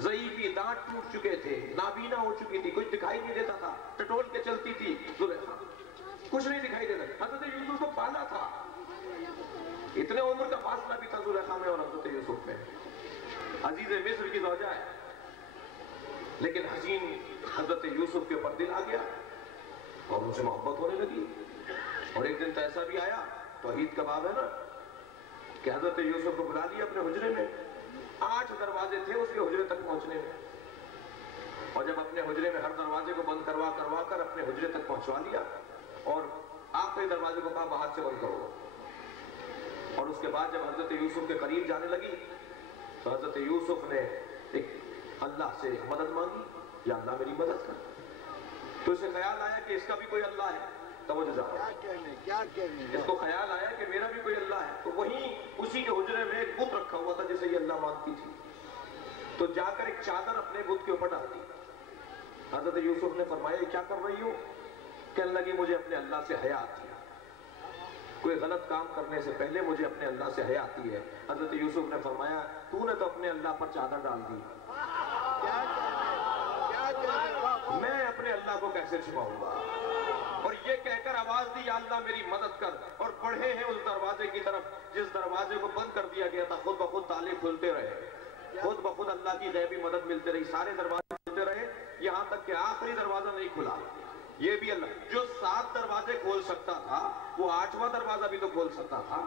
ضعیفی، دانت ٹوٹ چکے تھے، نابینا ہو چکی تھی، کچھ دکھائی نہیں دیتا تھا، ٹٹول کے چلتی تھی زلیخا، کچھ نہیں دکھائی دیتا۔ حضرت یوسف کو پالا تھا، اتنے عمر کا فاصلہ بھی تھا زلیخا میں اور حضرت یوسف میں، عزیز مصر کی زوجہ ہے، لیکن حسین حضرت یوسف کے اوپر دل آ گیا اور ان سے محبت ہونے لگی۔ اور ایک دن تو ایسا بھی آیا، توحید کا باب ہے نا، کہ حضرت یوسف کو بلا لیا اپنے حجرے میں، 8 دروازے تھے اس کے حجرے تک پہنچنے میں، اور جب اپنے حجرے میں ہر دروازے کو بند کروا کر اپنے حجرے تک پہنچوا لیا، اور آخری دروازے کو کہا باہر سے بند کرو، اور اس کے بعد جب حضرت یوسف کے قریب جانے لگی تو حضرت یوسف نے ایک اللہ سے مدد مانگی، یا اللہ میری مدد کر۔ تو اسے خیال آیا کہ اس کا بھی کوئی اللہ ہے، توجہ جاؤ، اس کو خیال آیا کہ میرا بھی کوئی اللہ ہے، تو وہیں اسی کے حجرے میں ایک بت رکھا ہوا تھا جسے یہ اللہ مانتی تھی، تو جا کر ایک چادر اپنے بت کے اوپر ڈال دی۔ حضرت یوسف نے فرمایا یہ کیا کر رہی ہو؟ کہنے لگی مجھے اپنے اللہ سے حیا آتی ہے، کوئی غلط کام کرنے سے پہلے مجھے اپنے اللہ سے حیا آتی ہے۔ حضرت یوسف نے فرمایا تو نے تو اپنے اللہ پر چادر ڈال دی، میں اپنے اللہ کو کیسے چھپاؤں گا؟ اور یہ کہہ کر آواز دی یا اللہ میری مدد کر، اور بڑھے ہیں اس دروازے کی طرف جس دروازے کو بند کر دیا گیا تھا۔ خود بخود تالے کھلتے رہے، خود بخود اللہ کی غیبی مدد ملتے رہی، سارے دروازے کھلتے رہے یہاں تک کہ آخری دروازہ نہیں کھلا۔ یہ بھی اللہ جو 7 دروازے کھول سکتا تھا وہ 8واں دروازہ بھی تو کھول سکتا تھا،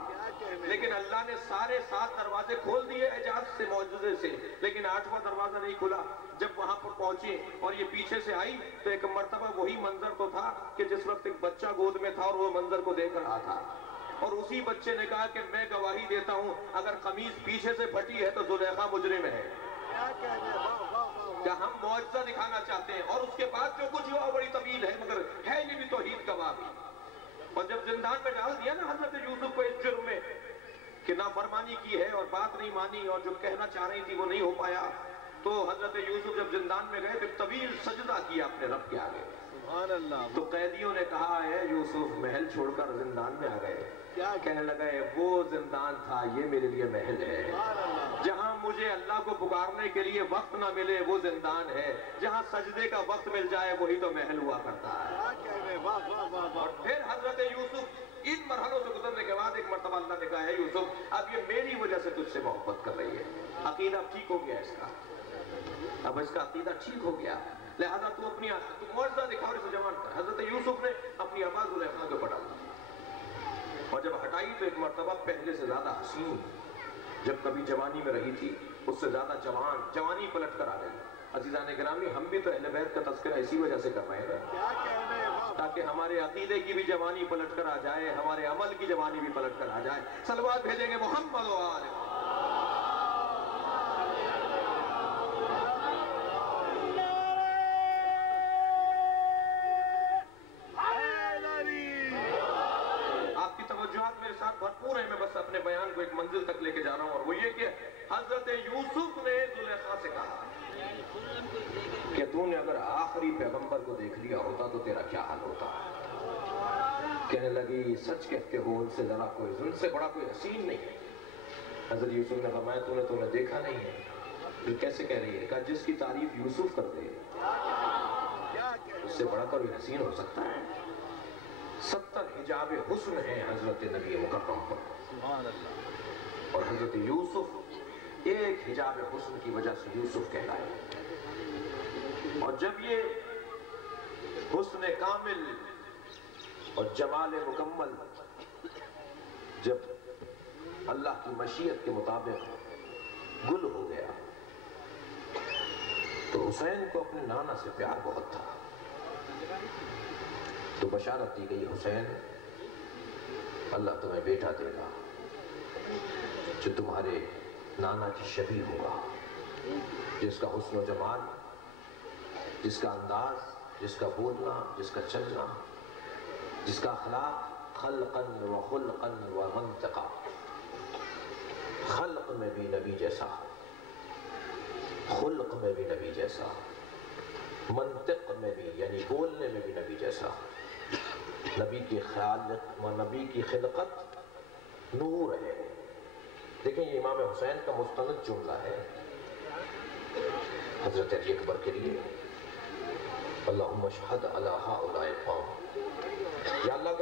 لیکن اللہ نے سارے 7 دروازے کھول دیے اعجاز سے، معجزے سے، لیکن 8واں دروازہ نہیں کھلا۔ جب وہاں پر پہنچے اور یہ پیچھے سے آئی تو ایک مرتبہ وہی منظر تو تھا کہ جس وقت ایک بچہ گود میں تھا اور وہ منظر کو دیکھ رہا تھا، اور اسی بچے نے کہا کہ میں گواہی دیتا ہوں اگر قمیض پیچھے سے پھٹی ہے تو زلیخا مجرم ہے۔ کیا ہم معجزہ دکھانا چاہتے ہیں، اور اس کے بعد جو کچھ ہوا بڑی طویل ہے مگر ہے یہ بھی توحید کا باب۔ اور جب زندان میں ڈال دیا نا حضرت یوسف کو اس جرم میں کہ نافرمانی کی ہے اور بات نہیں مانی اور جو کہنا چاہ رہی تھی وہ نہیں ہو پایا، تو حضرت یوسف جب زندان میں گئے تو طویل سجدہ کیا اپنے رب کے آگے۔ سبحان اللہ۔ تو قیدیوں نے کہا ہے یوسف محل چھوڑ کر زندان میں آ گئے، کہنے لگے وہ زندان تھا یہ میرے لیے محل ہے، جہاں مجھے اللہ کو پکارنے کے لیے وقت نہ ملے وہ زندان ہے، جہاں سجدے کا وقت مل جائے وہی تو محل ہوا کرتا ہے۔ اور پھر حضرت یوسف ان مرحلوں سے گزرنے کے بعد ایک مرتبہ اللہ نے کہا ہے یوسف اب یہ میری وجہ سے تجھ سے محبت کر رہی ہے، عقیدہ ٹھیک ہو گیا اس کا، اب اس کا عقیدہ ٹھیک ہو گیا، لہذا تو اپنی معجزہ دکھا اور اسے جوان کر۔ حضرت یوسف نے اپنی آواز زلیخا کو پڑھا اور جب ہٹائی تو ایک مرتبہ پہلے سے زیادہ حسین، جب کبھی جوانی میں رہی تھی اس سے زیادہ جوانی پلٹ کر آ گئی۔ عزیزان گرامی ہم بھی تو اہل بیت کا تذکرہ اسی وجہ سے کر رہے ہیں تاکہ ہمارے عقیدے کی بھی جوانی پلٹ کر آ جائے، ہمارے عمل کی جوانی بھی پلٹ کر آ جائے۔ صلوات بھیجیں گے محمد و آل محمد۔ میرے ساتھ بھرپور ہے، میں بس اپنے بیان کو ایک منزل تک لے کے جا رہا ہوں، اور وہ یہ کہ حضرت یوسف نے زلیخا سے کہا کہ تو نے اگر آخری پیغمبر کو دیکھ لیا ہوتا تو تیرا کیا حال ہوتا؟ کہنے لگی سچ کہتے ہو ان سے ذرا کوئی ان سے بڑا کوئی حسین نہیں ہے۔ حضرت یوسف نے فرمایا تو نے دیکھا نہیں ہے؟ پھر کیسے کہہ رہی ہے؟ کہا جس کی تعریف یوسف کر دے اس سے بڑا کوئی حسین ہو سکتا ہے؟ 70 حجاب حسن ہیں حضرت نبی مکرم پر، سبحان اللہ۔ اور حضرت یوسف ایک حجاب حسن کی وجہ سے یوسف کہلائے، اور جب یہ حسن کامل اور جمال مکمل جب اللہ کی مشیت کے مطابق گل ہو گیا تو حسین کو اپنے نانا سے پیار بہت تھا، تو بشارت دی گئی حسین اللہ تمہیں بیٹا دے گا جو تمہارے نانا کی شبیہ ہوگا، جس کا حسن و جمال، جس کا انداز، جس کا بولنا، جس کا چلنا، جس کا اخلاق خلقا و خلقا و منطقا، خلق میں بھی نبی جیسا، خلق میں بھی نبی جیسا، منطق میں بھی یعنی بولنے میں بھی نبی جیسا، نبی کی خالق و نبی کی خلقت نور ہے۔ دیکھیں یہ امام حسین کا مستند جملہ ہے حضرت علی اکبر کے لیے اللہم اشہد علی ہؤلاء القوم، یا اللہ